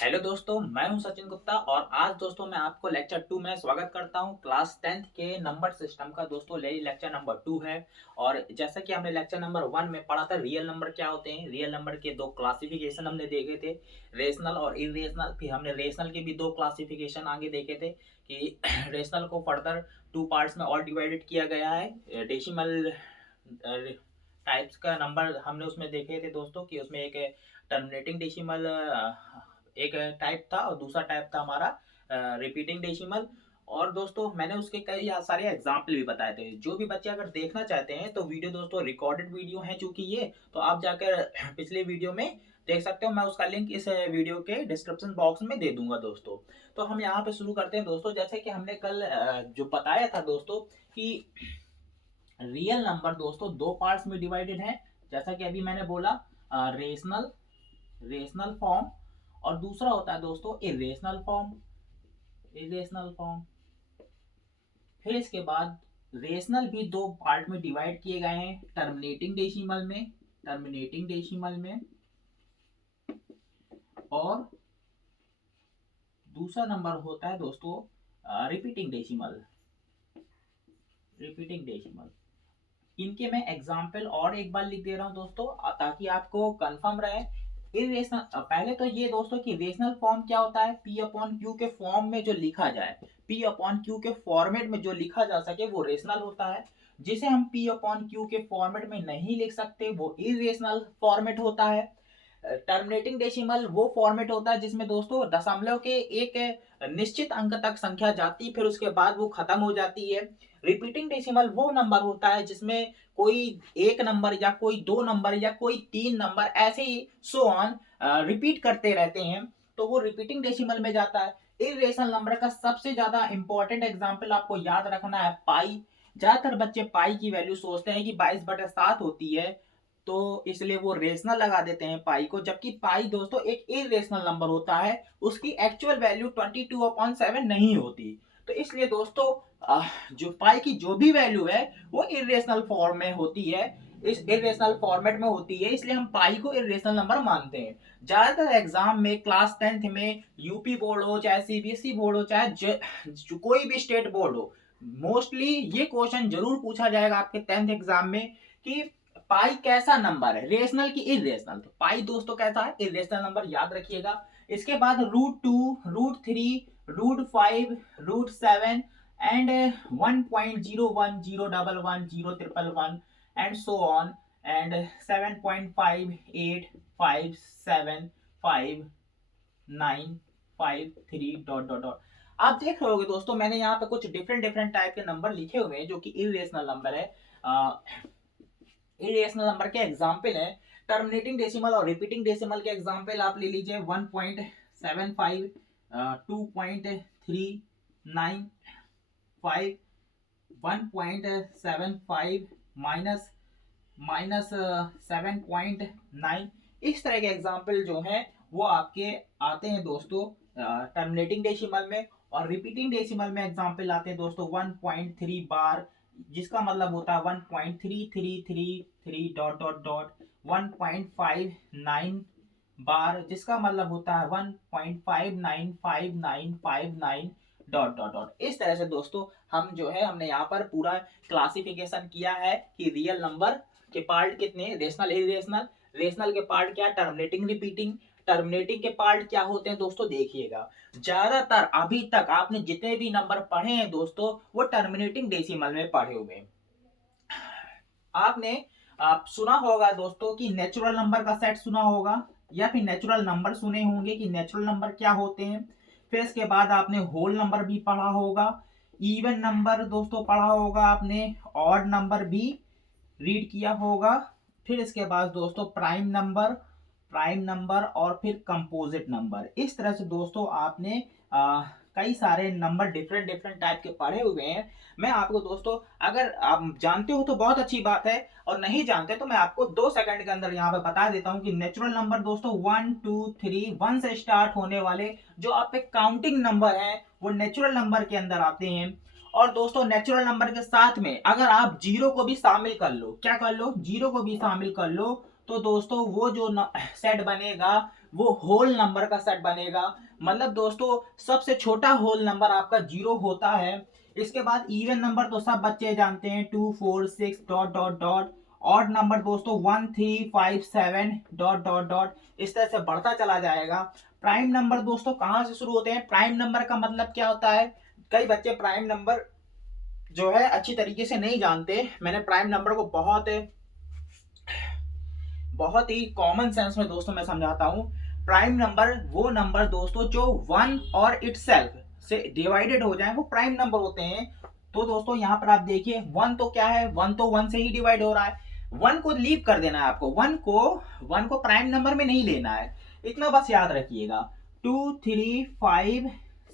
Hello दोस्तों, मैं हूं सचिन गुप्ता और आज दोस्तों मैं आपको लेक्चर 2 में स्वागत करता हूं। क्लास 10th के नंबर सिस्टम का दोस्तों लेक्चर नंबर 2 है। और जैसा कि हमने लेक्चर नंबर 1 में पढ़ा था रियल नंबर क्या होते हैं, रियल नंबर के दो क्लासिफिकेशन हमने देखे थे, रेशनल और इरेशनल। फिर हमने रेशनल के भी दो क्लासिफिकेशन आगे देखे थे कि रेशनल को फर्दर टू पार्ट्स में और डिवाइडेड किया गया है। डेसिमल टाइप्स का नंबर हमने उसमें देखे थे दोस्तों कि उसमें एक टर्मिनेटिंग डेसिमल एक टाइप था और दूसरा टाइप था हमारा रिपीटिंग डेसिमल। और दोस्तों मैंने उसके कई सारे एग्जाम्पल भी बताए थे। जो भी बच्चे अगर देखना चाहते हैं तो वीडियो दोस्तों रिकॉर्डेड वीडियो है, चूंकि ये तो आप जाकर पिछले वीडियो में देख सकते हो। मैं उसका लिंक इस वीडियो के डिस्क्रिप्शन बॉक्स में दे दूंगा दोस्तों। तो हम यहाँ पे शुरू करते हैं दोस्तों। जैसे कि हमने कल जो बताया था दोस्तों कि रियल नंबर दोस्तों दो पार्ट्स में डिवाइडेड है। जैसा कि अभी मैंने बोला, रेशनल रेशनल फॉर्म और दूसरा होता है दोस्तों इरेशनल फॉर्म। इरेशनल फॉर्म फिर इसके बाद रेशनल भी दो पार्ट में डिवाइड किए गए हैं, टर्मिनेटिंग डेसिमल में और दूसरा नंबर होता है दोस्तों रिपीटिंग डेसिमल। इनके मैं एग्जाम्पल और एक बार लिख दे रहा हूं दोस्तों ताकि आपको कंफर्म रहे। इरेशनल पहले तो ये दोस्तों कि रेशनल फॉर्म क्या होता है, पी अपॉन क्यू के फॉर्म में जो लिखा जाए, पी अपॉन क्यू के फॉर्मेट में जो लिखा जा सके वो रेशनल होता है। जिसे हम पी अपॉन क्यू के फॉर्मेट में नहीं लिख सकते वो इरेशनल फॉर्मेट होता है। टर्मिनेटिंग डेसिमल वो फॉर्मेट होता है जिसमें दोस्तों दशमलव के एक निश्चित अंक तक संख्या जाती है, फिर उसके बाद वो खत्म हो जाती है। रिपीटिंग डेसिमल वो नंबर होता है जिसमें कोई एक नंबर या कोई दो नंबर या कोई तीन नंबर ऐसे ही सो ऑन रिपीट करते रहते हैं, तो वो रिपीटिंग डेसिमल में जाता है। इरेशनल नंबर का सबसे ज्यादा इंपॉर्टेंट एग्जांपल आपको याद रखना है पाई। ज्यादातर बच्चे पाई की वैल्यू सोचते हैं कि 22/7 होती है, तो इसलिए वो रेशनल लगा देते हैं पाई को, जबकि पाई दोस्तों एक इरेशनल नंबर होता है। उसकी एक्चुअल वैल्यू 22/7 नहीं होती। तो इसलिए दोस्तों जो पाई की जो भी वैल्यू है वो इरेशनल फॉर्म में होती है, इस इरेशनल फॉर्मेट में होती है, इसलिए हम पाई को इरेशनल नंबर मानते हैं। ज्यादातर एग्जाम में क्लास 10th में यूपी बोर्ड हो चाहे सीबीएसई बोर्ड हो चाहे कोई भी स्टेट बोर्ड हो, मोस्टली ये क्वेश्चन जरूर पूछा जाएगा आपके 10th एग्जाम में कि पाई कैसा नंबर है, रेशनल की इरेशनल। तो पाई दोस्तों कैसा है, इरेशनल नंबर, याद रखिएगा। इसके बाद √2, √3, √5, √7 and 1.010110111 and so on and 7.5857593 dot dot dot. आप देख रहे होगे दोस्तों मैंने यहाँ पे कुछ डिफरेंट डिफरेंट टाइप के नंबर लिखे हुए हैं जो कि इरेशनल नंबर है। इरेशनल नंबर के एग्जाम्पल है टर्मिनेटिंग डेसिमल और रिपीटिंग डेसिमल के एग्जाम्पल आप ले लीजिए 1.75, 2.395, 1.75 माइनस माइनस 7.9। इस तरह के एग्जाम्पल जो हैं वो आपके आते हैं दोस्तों टर्मिनेटिंग डेसिमल में। और रिपीटिंग डेसिमल में एग्जाम्पल आते हैं दोस्तों 1.3 बार, जिसका मतलब होता है 1.3333 डॉट डॉट डॉट, 1.59 बार जिसका मतलब होता है 1.595959 डॉट डॉट डॉट। इस तरह से दोस्तों हम जो है हमने यहाँ पर पूरा क्लासिफिकेशन किया है कि रियल नंबर के पार्ट कितने, रेशनल इरेशनल। रेशनल के पार्ट क्या, टर्मिनेटिंग रिपीटिंग। टर्मिनेटिंग के पार्ट क्या होते हैं दोस्तों, देखिएगा ज्यादातर अभी तक आपने जितने भी नंबर पढ़े हैं दोस्तों वो टर्मिनेटिंग डेसिमल में पढ़े हुए हैं। आपने आप सुना होगा दोस्तों कि नेचुरल नंबर का सेट सुना होगा या फिर नेचुरल नंबर सुने होंगे कि नेचुरल नंबर क्या होते हैं। फिर इसके बाद आपने होल नंबर भी पढ़ा होगा, इवन नंबर दोस्तों पढ़ा होगा आपने, ऑड नंबर भी रीड किया होगा। फिर इसके बाद दोस्तों प्राइम नंबर और फिर कंपोजिट नंबर। इस तरह से दोस्तों आपने कई सारे नंबर डिफरेंट डिफरेंट टाइप के पढ़े हुए हैं। मैं आपको दोस्तों अगर आप जानते हो तो बहुत अच्छी बात है, और नहीं जानते तो मैं आपको 2 सेकंड के अंदर यहाँ पे बता देता हूँ कि नेचुरल नंबर दोस्तों 1 2 3 1 से स्टार्ट होने वाले जो आप पे काउंटिंग नंबर है वो नेचुरल नंबर के अंदर आते हैं। और दोस्तों नेचुरल नंबर के साथ में अगर आप जीरो को भी शामिल कर लो, क्या कर लो, जीरो को भी शामिल कर लो, तो दोस्तों वो जो सेट बनेगा वो होल नंबर का सेट बनेगा। मतलब दोस्तों सबसे छोटा होल नंबर आपका 0 होता है। इसके बाद इवन नंबर तो सब बच्चे जानते हैं, 2 4 6 dot dot dot. Odd number दोस्तों 1 3 5 7 डॉट डॉट डॉट। इस तरह से बढ़ता चला जाएगा। प्राइम नंबर दोस्तों कहाँ से शुरू होते हैं? प्राइम नंबर का मतलब क्या होता है? कई बच्चे प्राइम नंबर जो है अच्छी तरीके से नहीं जानते। मैंने प्राइम नंबर को बहुत ही कॉमन सेंस में दोस्तों मैं समझाता हूं। प्राइम नंबर वो नंबर दोस्तों जो वन और इटसेल्फ से डिवाइडेड हो जाए वो प्राइम नंबर होते हैं। तो दोस्तों यहाँ पर आप देखिए वन तो क्या है, वन तो वन से ही डिवाइड हो रहा है। वन को लीव कर देना है आपको, वन को प्राइम नंबर में नहीं लेना है, इतना बस याद रखिएगा। 2 3 5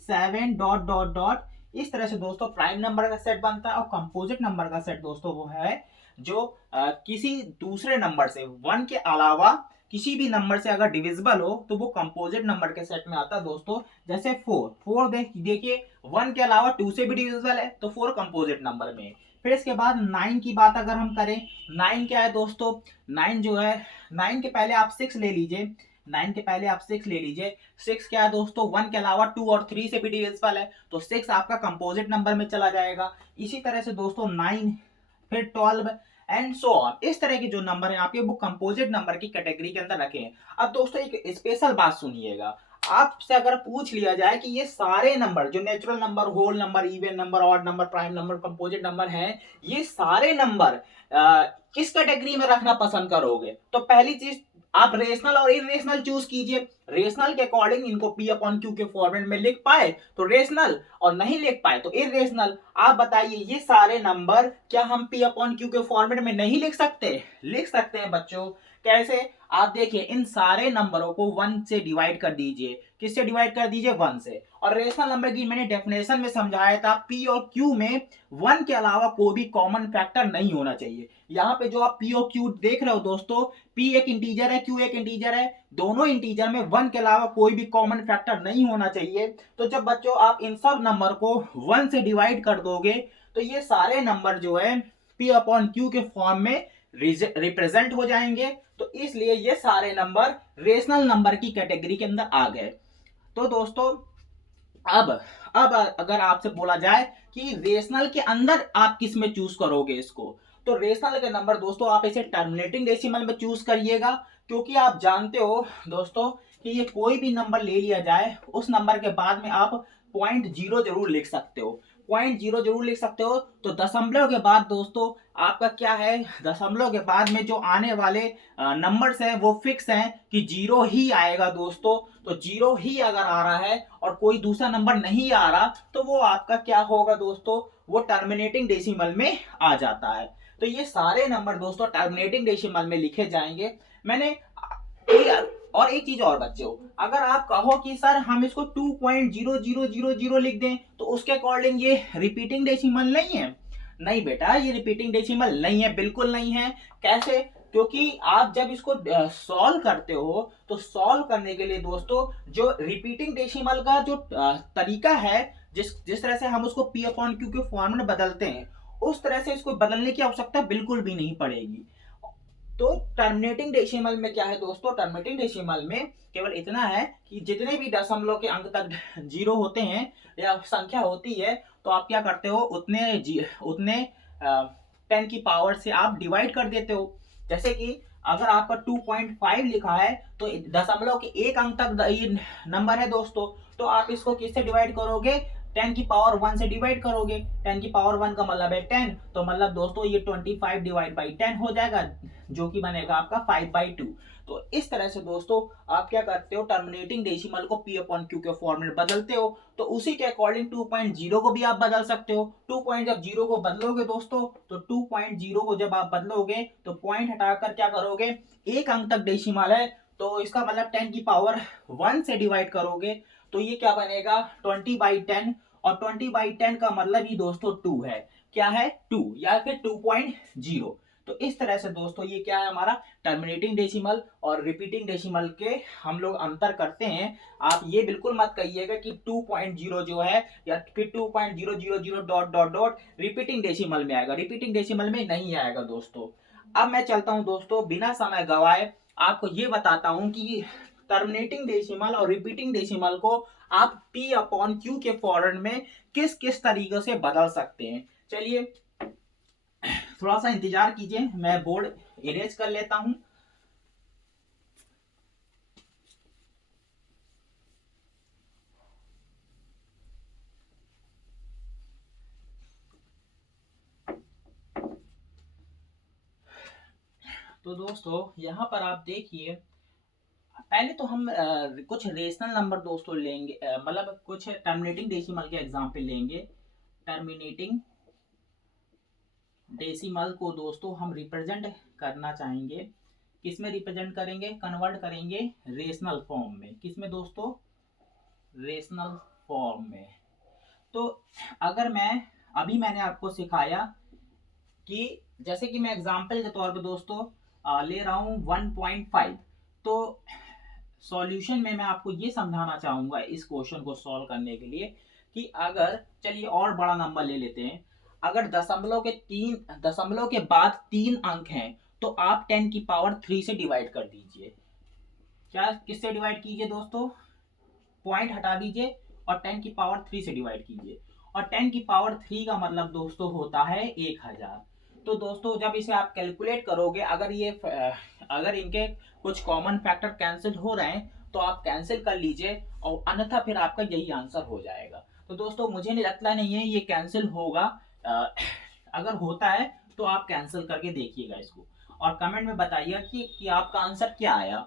7 डॉट डॉट डॉट। इस तरह से दोस्तों प्राइम नंबर का सेट बनता है। और कंपोजिट नंबर का सेट दोस्तों वो है जो किसी दूसरे नंबर से, वन के अलावा किसी भी नंबर से अगर डिविजिबल हो तो वो कंपोजिट नंबर के सेट में आता है दोस्तों। जैसे फोर देखिए वन के अलावा टू से भी डिविजिबल है तो फोर कंपोजिट नंबर में। फिर इसके बाद नाइन की बात अगर हम करें, नाइन क्या है दोस्तों? नाइन जो है, नाइन के पहले आप सिक्स ले लीजिए, नाइन के पहले आप सिक्स ले लीजिए। सिक्स क्या है दोस्तों? वन के अलावा टू और थ्री से भी डिविजिबल है तो सिक्स आपका कंपोजिट नंबर में चला जाएगा। इसी तरह से दोस्तों नाइन, फिर 12 एंड सो ऑन। इस तरह के जो नंबर है आपके वो कंपोजिट नंबर की कैटेगरी के अंदर रखे हैं। अब दोस्तों एक स्पेशल बात सुनिएगा, आपसे अगर पूछ लिया जाए कि ये सारे नंबर जो natural number, whole number, even number, odd number, prime number, composite number हैं, ये सारे नंबर किस कैटेगरी में रखना पसंद करोगे? तो पहली चीज आप रेशनल और इरेशनल चूज कीजिए। रेशनल के अकॉर्डिंग इनको पी अपॉन क्यू के फॉर्मेट में लिख पाए तो रेशनल, और नहीं लिख पाए तो इरेशनल। आप बताइए ये सारे नंबर क्या हम पी अपॉन क्यू के फॉर्मेट में नहीं लिख सकते? लिख सकते हैं बच्चों। कैसे? आप देखिए इन सारे नंबरों को वन से डिवाइड कर दीजिए। किससे डिवाइड कर दीजिए? वन से। और रेशनल नंबर की मैंने डेफिनेशन में समझाया था, पी और क्यू में वन के अलावा कोई भी कॉमन फैक्टर नहीं होना चाहिए। यहाँ पे जो आप पी और क्यू देख रहे हो दोस्तों, पी एक इंटीजर है, क्यू एक इंटीजर है, दोनों इंटीजर में वन के अलावा कोई भी कॉमन फैक्टर नहीं होना चाहिए। तो जब बच्चों आप इन सब नंबर को वन से डिवाइड कर दोगे तो ये सारे नंबर जो है पी अपॉन क्यू के फॉर्म में रिप्रेजेंट हो जाएंगे। तो इसलिए ये सारे नंबर रेशनल नंबर की कैटेगरी के अंदर आ गए। तो दोस्तों अब अगर आपसे बोला जाए कि रेशनल के अंदर आप किस में चूज करोगे इसको, तो रेशनल के नंबर दोस्तों आप इसे टर्मिनेटिंग डेसिमल में चूज करिएगा। क्योंकि आप जानते हो दोस्तों कि ये कोई भी नंबर ले लिया जाए उस नंबर के बाद में आप पॉइंट जीरो जरूर लिख सकते हो, पॉइंट जीरो जरूर लिख सकते हो। तो दशमलव के बाद दोस्तों आपका क्या है, दशमलव के बाद में जो आने वाले नंबर्स हैं वो फिक्स हैं कि जीरो ही आएगा दोस्तों। तो जीरो ही अगर आ रहा है और कोई दूसरा नंबर नहीं आ रहा तो वो आपका क्या होगा दोस्तों? वो टर्मिनेटिंग डेसिमल में आ जाता है। तो ये सारे नंबर दोस्तों टर्मिनेटिंग डेसिमल में लिखे जाएंगे। मैंने और एक चीज और बच्चों, अगर आप कहो कि सर हम इसको 2.0000 लिख दें तो उसके अकॉर्डिंग ये रिपीटिंग डेसिमल नहीं है। नहीं बेटा, ये रिपीटिंग डेसिमल नहीं है, बिल्कुल नहीं है। कैसे? क्योंकि आप जब इसको सॉल्व करते हो तो सॉल्व करने के लिए दोस्तों जो रिपीटिंग डेसिमल का जो तरीका है, जिस तरह से हम उसको पी अपॉन क्यू के फॉर्म में बदलते हैं, उस तरह से इसको बदलने की आवश्यकता बिल्कुल भी नहीं पड़ेगी। तो टर्मिनेटिंग डेसिमल में क्या है दोस्तों? टर्मिनेटिंग डेसिमल में केवल इतना है कि जितने भी दशमलव के अंक तक जीरो होते हैं या संख्या होती है तो आप क्या करते हो, उतने 10 की पावर से आप डिवाइड कर देते हो। जैसे कि अगर आपका 2.5 लिखा है तो दशमलव के एक अंक तक ये नंबर है दोस्तों, तो आप इसको किससे डिवाइड करोगे? 10 की पावर 1 से डिवाइड करोगे। 10 की पावर 1 का मतलब है 10, तो मतलब दोस्तों ये 25 डिवाइड बाई 10 हो जाएगा, जो कि बनेगा आपका 5/2। तो इस तरह से दोस्तों आप क्या करते हो, टर्मिनेटिंग डेसिमल को पी अपॉन क्यू के फॉर्म में बदलते हो। तो उसी के अकॉर्डिंग 2.0 को भी आप बदल सकते हो। 2.0 को बदलोगे दोस्तों, तो 2.0 को जब आप बदलोगे तो पॉइंट हटाकर क्या करोगे, एक अंक तक डेसिमल है तो इसका मतलब 10 की पावर 1 से डिवाइड करोगे तो ये क्या बनेगा, 20/10। और 20/10 का मतलब ही दोस्तों 2 है। क्या है? 2 या फिर 2.0। तो इस तरह से दोस्तों ये क्या है, हमारा टर्मिनेटिंग डेसिमल और रिपीटिंग डेसिमल के हम लोग अंतर करते हैं। आप ये बिल्कुल मत कहिएगा कि 2.0 जो है या फिर 2.000 dot dot dot repeating decimal में आएगा, रिपीटिंग डेसिमल में नहीं आएगा दोस्तों। अब मैं चलता हूं दोस्तों, बिना समय गवाए आपको ये बताता हूं कि टर्मिनेटिंग डेसिमल और रिपीटिंग डेसिमल को आप पी अपॉन क्यू के फॉर्म में किस किस तरीके से बदल सकते हैं। चलिए थोड़ा सा इंतजार कीजिए, मैं बोर्ड इरेज कर लेता हूं। तो दोस्तों यहाँ पर आप देखिए, पहले तो हम कुछ रेशनल नंबर दोस्तों लेंगे, मतलब कुछ टर्मिनेटिंग डेसिमल के एग्जांपल लेंगे। टर्मिनेटिंग डेसिमल को दोस्तों हम रिप्रेजेंट करना चाहेंगे, किसमें रिप्रेजेंट करेंगे, कन्वर्ट करेंगे रेशनल फॉर्म में। किसमें दोस्तों, रेशनल फॉर्म में। तो अगर मैंने आपको सिखाया कि जैसे कि मैं एग्जांपल के तौर पे दोस्तों ले रहा हूं 1.5, तो सॉल्यूशन में मैं आपको ये समझाना चाहूंगा इस क्वेश्चन को सॉल्व करने के लिए कि अगर, चलिए और बड़ा नंबर ले लेते हैं, अगर दशमलव के बाद 3 अंक हैं तो आप 10 की पावर 3 से डिवाइड कर दीजिए। क्या किससे डिवाइड कीजिए दोस्तों, पॉइंट हटा दीजिए और 10 की पावर 3 से डिवाइड कीजिए। और 10 की पावर 3 का मतलब दोस्तों होता है 1000। तो दोस्तों जब इसे आप कैलकुलेट करोगे, अगर इनके कुछ कॉमन फैक्टर कैंसिल हो रहे हैं तो आप कैंसिल कर लीजिए, और अन्यथा फिर आपका यही आंसर हो जाएगा। तो दोस्तों मुझे नहीं लगता नहीं है ये कैंसिल होगा, अगर होता है तो आप कैंसिल करके देखिएगा इसको और कमेंट में बताइएगा कि आपका आंसर क्या आया।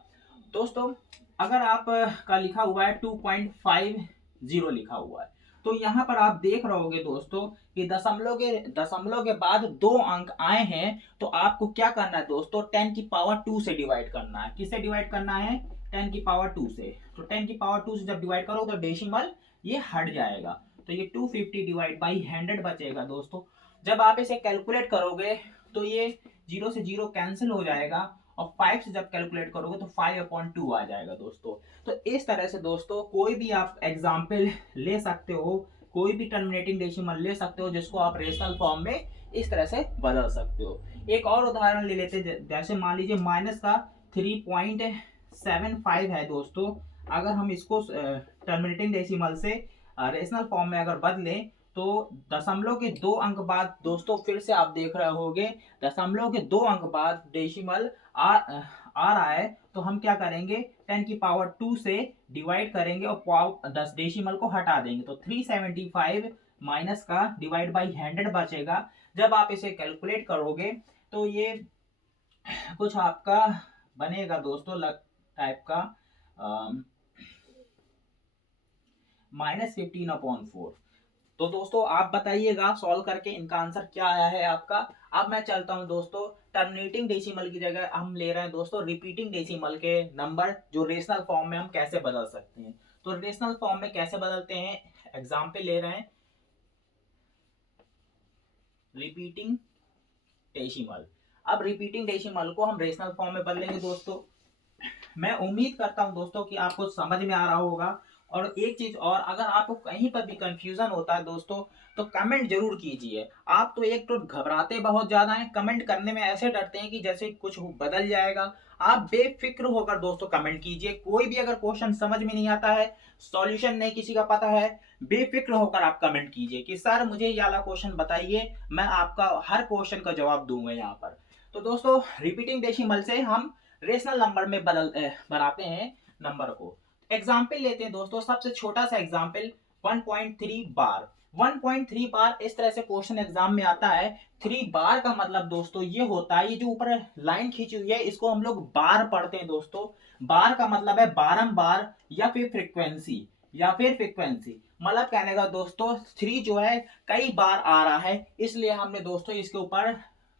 दोस्तों अगर आप का लिखा हुआ है 2.50 लिखा हुआ है, तो यहाँ पर आप देख रहे होगे दोस्तों कि दशमलव के बाद 2 अंक आए हैं, तो आपको क्या करना है दोस्तों, 10 की पावर 2 से डिवाइड करना है। किससे डिवाइड करना है, 10 की पावर 2 से। तो 10 की पावर 2 से जब डिवाइड करोगे तो डेसिमल ये हट जाएगा, तो ये 250 डिवाइड बाई 100 बचेगा दोस्तों। जब आप इसे कैलकुलेट करोगे तो ये 0 से 0 कैंसिल हो जाएगा, और 5 से जब कैलकुलेट करोगे तो 5/2 आ जाएगा दोस्तों। तो इस तरह से दोस्तों कोई भी आप एग्जाम्पल ले सकते हो, कोई भी टर्मिनेटिंग डेसिमल ले सकते हो जिसको आप रेशनल फॉर्म में इस तरह से बदल सकते हो। एक और उदाहरण ले लेते हैं, जैसे मान लीजिए माइनस का 3.75 है दोस्तों। अगर हम इसको टर्मिनेटिंग डेसिमल से रेशनल फॉर्म में अगर बदलें तो दशमलव के 2 अंक बाद दोस्तों, फिर से आप देख रहे होगे दशमलव के 2 अंक बाद डेसिमल आ रहा है, तो हम क्या करेंगे, 10 की पावर 2 से डिवाइड करेंगे और 10 डेसिमल को हटा देंगे, तो 375 माइनस का डिवाइड बाई 100 बचेगा। जब आप इसे कैलकुलेट करोगे तो ये कुछ आपका बनेगा दोस्तों टाइप का -15/4। तो दोस्तों आप बताइएगा सॉल्व करके इनका आंसर क्या आया है आपका। अब मैं चलता हूं दोस्तों, टर्मिनेटिंग डेसिमल की जगह हम ले रहे हैं दोस्तों रिपीटिंग डेसिमल के नंबर, जो रेशनल फॉर्म में हम कैसे बदल सकते हैं। तो रेशनल फॉर्म में कैसे बदलते हैं, एग्जाम्पल ले रहे हैं रिपीटिंग डेसिमल। अब रिपीटिंग डेसिमल को हम रेशनल फॉर्म में बदलेंगे दोस्तों। मैं उम्मीद करता हूं दोस्तों कि आपको समझ में आ रहा होगा। और एक चीज और, अगर आपको कहीं पर भी कंफ्यूजन होता है दोस्तों तो कमेंट जरूर कीजिए। आप तो एक तो घबराते बहुत ज्यादा हैं, कमेंट करने में ऐसे डरते हैं कि जैसे कुछ बदल जाएगा। आप बेफिक्र होकर दोस्तों कमेंट कीजिए। कोई भी अगर क्वेश्चन समझ में नहीं आता है, सॉल्यूशन नहीं किसी का पता है, बेफिक्र होकर आप कमेंट कीजिए कि सर मुझे ये वाला क्वेश्चन बताइए, मैं आपका हर क्वेश्चन का जवाब दूंगा यहाँ पर। तो दोस्तों रिपीटिंग डेसिमल से हम रेशनल नंबर में बनाते हैं नंबर को। एग्जाम्पल लेते हैं दोस्तों, सबसे छोटा सा एग्जाम्पल 1.3 बार। 1.3 बार इस तरह से क्वेश्चन एग्जाम में आता है। 3 बार का मतलब दोस्तों ये होता है, ये जो ऊपर लाइन खींची हुई है इसको हम लोग बार पढ़ते हैं दोस्तों। बार का मतलब है बारंबार या फिर फ्रीक्वेंसी, मतलब कहने का दोस्तों 3 जो है कई बार आ रहा है, इसलिए हमने दोस्तों इसके ऊपर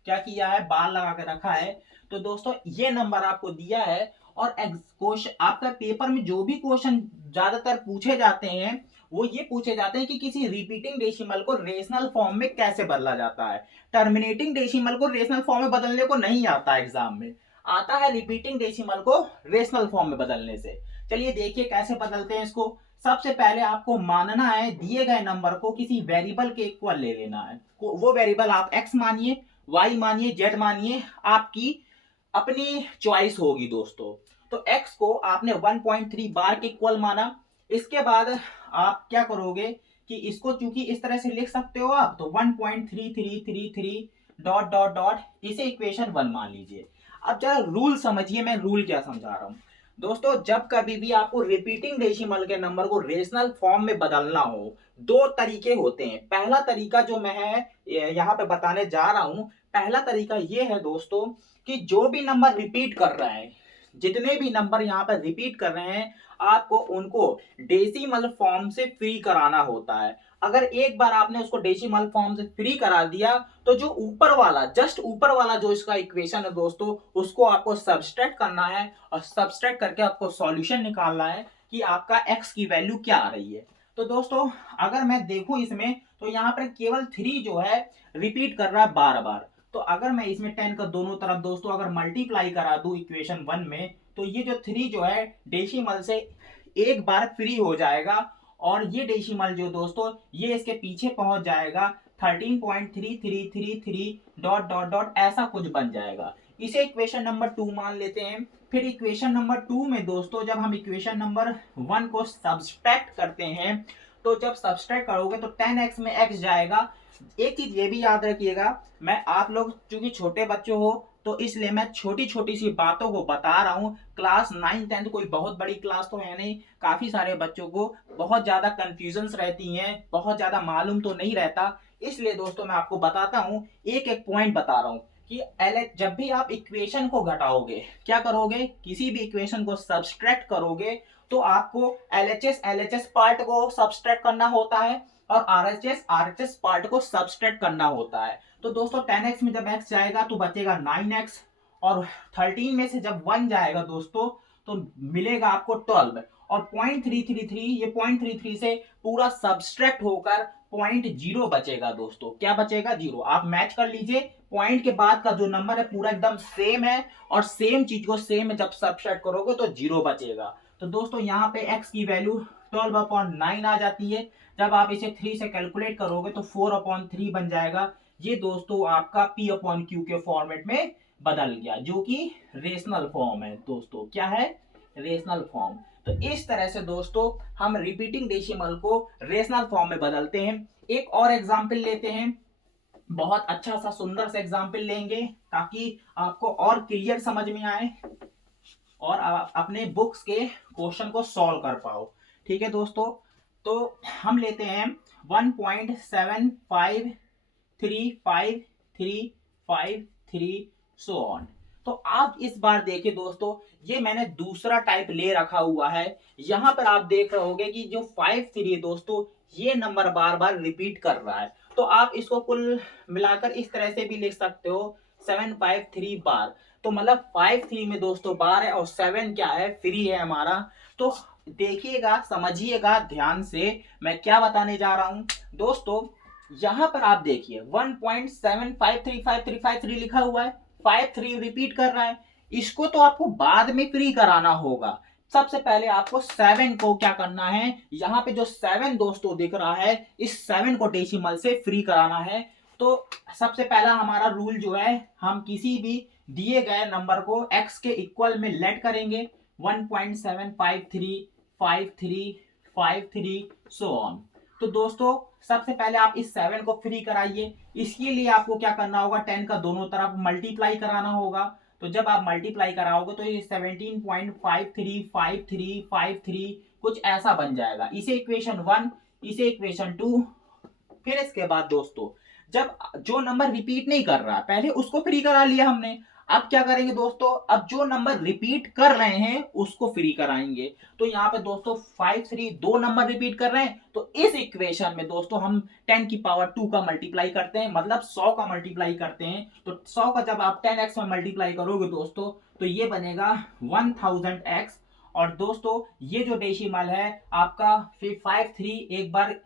क्या किया है, बार लगा के रखा है। तो दोस्तों ये नंबर आपको दिया है, और क्वेश्चन आपका पेपर में जो भी क्वेश्चन ज्यादातर पूछे जाते हैं वो ये पूछे जाते हैं कि किसी रिपीटिंग डेसिमल को रेशनल फॉर्म में कैसे बदला जाता है। टर्मिनेटिंग डेसिमल को रेशनल फॉर्म में बदलने को नहीं आता एग्जाम में, आता है रिपीटिंग डेसिमल को रेशनल फॉर्म में बदलने से। चलिए देखिए कैसे बदलते हैं इसको। सबसे पहले आपको मानना है दिए गए नंबर को किसी वेरिएबल के इक्वल ले लेना है। वो वेरिएबल आप x मानिए, y मानिए, z मानिए, आपकी अपनी चॉइस होगी दोस्तों। तो x को आपने 1.3 बार के इक्वल माना। इसके बाद आप क्या करोगे कि इसको चूंकि इस तरह से लिख सकते हो आप, तो 1.3333 डॉट डॉट डॉट इसे इक्वेशन 1 मान लीजिए। अब जरा रूल समझिए, मैं रूल क्या समझा रहा हूं दोस्तों। जब कभी भी आपको रिपीटिंग डेसिमल के नंबर को रेशनल फॉर्म में बदलना हो, दो तरीके होते हैं। पहला तरीका जो मैं है यहाँ पे बताने जा रहा हूं, पहला तरीका ये है दोस्तों कि जो भी नंबर रिपीट कर रहा है, जितने भी नंबर यहाँ पर रिपीट कर रहे हैं, आपको उनको डेसिमल फॉर्म से फ्री कराना होता है। अगर एक बार आपने उसको डेसिमल फॉर्म से फ्री करा दिया, तो जो ऊपर वाला, जस्ट ऊपर वाला जो इसका इक्वेशन है दोस्तों, उसको आपको सब्सट्रैक्ट करना है और सब्सट्रैक्ट करके आपको सॉल्यूशन निकालना है कि आपका x की वैल्यू क्या आ रही है। तो दोस्तों अगर मैं देखूं इसमें, तो यहाँ पर केवल 3 जो है रिपीट कर रहा है बार बार। तो अगर मैं इसमें 10 का दोनों तरफ दोस्तों अगर मल्टीप्लाई करा दूं इक्वेशन 1 में, तो ये जो 3 जो है डेसिमल से एक बार फ्री हो जाएगा, और ये डेसिमल जो दोस्तों ये इसके पीछे पहुंच जाएगा 13.3333 डॉट डॉट डॉट ऐसा कुछ बन जाएगा। इसे इक्वेशन नंबर 2 मान लेते हैं। फिर इक्वेशन नंबर 2 में दोस्तों जब हम इक्वेशन नंबर 1 को सब्सट्रैक्ट करते हैं, तो जब सब्सट्रैक्ट करोगे तो 10x में x जाएगा। एक चीज ये भी याद रखिएगा, मैं आप लोग चूंकि छोटे बच्चे हो तो इसलिए मैं छोटी छोटी सी बातों को बता रहा हूँ। क्लास 9-10 कोई बहुत बड़ी क्लास तो है नहीं, काफी सारे बच्चों को बहुत ज्यादा कंफ्यूजन्स रहती हैं, बहुत ज्यादा मालूम तो नहीं रहता। इसलिए दोस्तों मैं आपको बताता हूँ, एक एक पॉइंट बता रहा हूँ कि जब भी आप इक्वेशन को घटाओगे, क्या करोगे, किसी भी इक्वेशन को सब्सट्रैक्ट करोगे, तो आपको एलएचएस पार्ट को सब्सट्रैक्ट करना होता है और आरएचएस पार्ट को सब्सट्रैक्ट करना होता है। तो दोस्तों 10x में जब x जाएगा तो बचेगा 9x, और 13 में से जब 1 जाएगा दोस्तों तो मिलेगा आपको 12, और 0.333 ये 0.33 से पूरा सब्सट्रैक्ट होकर 0.0 बचेगा दोस्तों। क्या बचेगा? 0। आप मैच कर लीजिए, पॉइंट के बाद का जो नंबर है पूरा एकदम सेम है, और सेम चीज को सेम जब सब्सट्रैक्ट करोगे तो 0 बचेगा। तो दोस्तों यहाँ पे x की वैल्यू 12/9 आ जाती है। जब आप इसे 3 से कैलकुलेट करोगे तो 4/3 बन जाएगा। ये दोस्तों आपका P/Q के फॉर्मेट में बदल गया, जो कि रेशनल फॉर्म है दोस्तों। क्या है? Rational form. तो इस तरह से दोस्तों हम रिपीटिंग डेसिमल को रेशनल फॉर्म में बदलते हैं। एक और एग्जाम्पल लेते हैं, बहुत अच्छा सा सुंदर सा एग्जाम्पल लेंगे ताकि आपको और क्लियर समझ में आए और आप अपने बुक्स के क्वेश्चन को सॉल्व कर पाओ। ठीक है दोस्तों, तो हम लेते हैं 1.753535 सो ऑन। तो आप इस बार देखिए दोस्तों, ये मैंने दूसरा टाइप ले रखा हुआ है। यहां पर आप देख रहे होगे कि जो 53 है दोस्तों, ये नंबर बार बार रिपीट कर रहा है। तो आप इसको कुल मिलाकर इस तरह से भी लिख सकते हो, 753 बार। तो मतलब 53 में दोस्तों बार है और 7 क्या है? फ्री है हमारा। तो देखिएगा, समझिएगा ध्यान से मैं क्या बताने जा रहा हूं दोस्तों। यहां पर आप देखिए 1.753535 लिखा हुआ है, 53 रिपीट कर रहा है। इसको तो आपको बाद में फ्री कराना होगा। सबसे पहले आपको 7 को क्या करना है, यहाँ पे जो 7 दोस्तों दिख रहा है, इस 7 को डेसिमल से फ्री कराना है। तो सबसे पहला हमारा रूल जो है, हम किसी भी दिए गए नंबर को x के इक्वल में लेट करेंगे, 1.75535353 सो ऑन। तो दोस्तों सबसे पहले आप इस 7 को फ्री कराइए। इसके लिए आपको क्या करना होगा, 10 का दोनों तरफ मल्टीप्लाई कराना होगा। तो जब आप मल्टीप्लाई कराओगे तो ये 17.535353 कुछ ऐसा बन जाएगा। इसे इक्वेशन 1, इसे इक्वेशन 2। फिर इसके बाद दोस्तों जब जो नंबर रिपीट नहीं कर रहा, पहले उसको फ्री करा लिया हमने। अब क्या करेंगे दोस्तों, अब जो नंबर रिपीट कर रहे हैं उसको फ्री कराएंगे। तो यहाँ पे दोस्तों 53 दो नंबर रिपीट कर रहे हैं, तो इस इक्वेशन में दोस्तों हम 10 की पावर 2 का मल्टीप्लाई करते हैं, मतलब 100 का मल्टीप्लाई करते हैं। तो 100 का जब आप 10x में मल्टीप्लाई करोगे दोस्तों, तो ये बनेगा 1000x। और दोस्तों ये जो डेसिमल है आपका 53 एक बार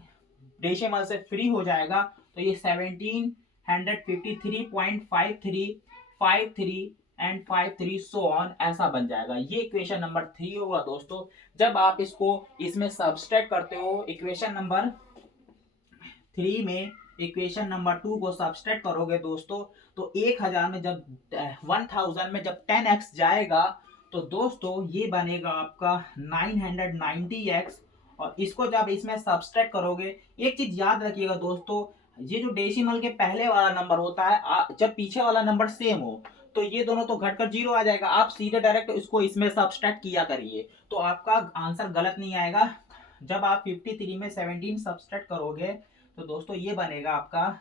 डेसिमल से फ्री हो जाएगा, तो ये 1753.53 एंड 53 सो ऑन ऐसा बन जाएगा। ये इक्वेशन नंबर 3 होगा दोस्तों। जब आप इसको इसमें सब्सट्रैक्ट करते हो इक्वेशन नंबर 3 में, इक्वेशन नंबर 2 को सब्सट्रैक्ट करोगे दोस्तों, तो 1000 में जब 1000 में जब 10x जाएगा तो दोस्तों ये बनेगा आपका 990x। और इसको जब इसमें सब्सट्रैक्ट करोगे, एक चीज याद रखिएगा दोस्तों, ये जो डेसिमल के पहले वाला नंबर होता है, जब पीछे वाला नंबर सेम हो तो ये दोनों तो घटकर जीरो आ जाएगा। आप सीधे डायरेक्ट इसको इसमें सब्सट्रैक्ट किया करिए तो आपका आंसर गलत नहीं आएगा। जब आप 53 में 17 सब्सट्रैक्ट करोगे तो दोस्तों ये बनेगा 6,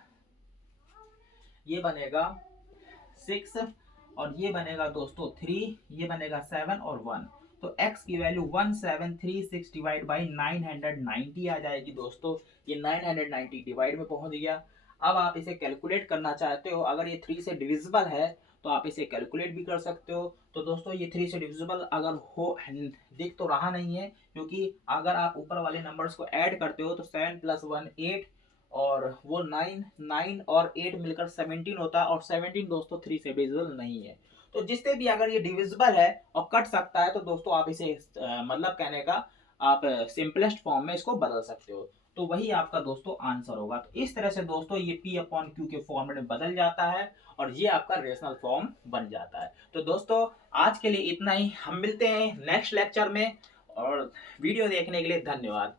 और ये बनेगा दोस्तों 3, ये बनेगा 7 और 1। तो x की वैल्यू 1736 डिवाइड बाई 990 आ जाएगी दोस्तों। ये 990 डिवाइड में पहुंच गया। अब आप इसे कैलकुलेट करना चाहते हो, अगर ये 3 से डिविजिबल है तो आप इसे कैलकुलेट भी कर सकते हो। तो दोस्तों ये 3 से डिविजिबल अगर हो, दिख तो रहा नहीं है, क्योंकि अगर आप ऊपर वाले नंबर्स को ऐड करते हो तो 7 + 1 8, और वो 9 और 8 मिलकर 17 होता है, और 17 दोस्तों 3 से डिविजिबल नहीं है। तो जिससे भी अगर ये डिविजिबल है और कट सकता है तो दोस्तों आप इसे मतलब कहने का आप सिंपलेस्ट फॉर्म में इसको बदल सकते हो, तो वही आपका दोस्तों आंसर होगा। तो इस तरह से दोस्तों ये P/Q के फॉर्मेट में बदल जाता है और ये आपका रेशनल फॉर्म बन जाता है। तो दोस्तों आज के लिए इतना ही, हम मिलते हैं नेक्स्ट लेक्चर में, और वीडियो देखने के लिए धन्यवाद।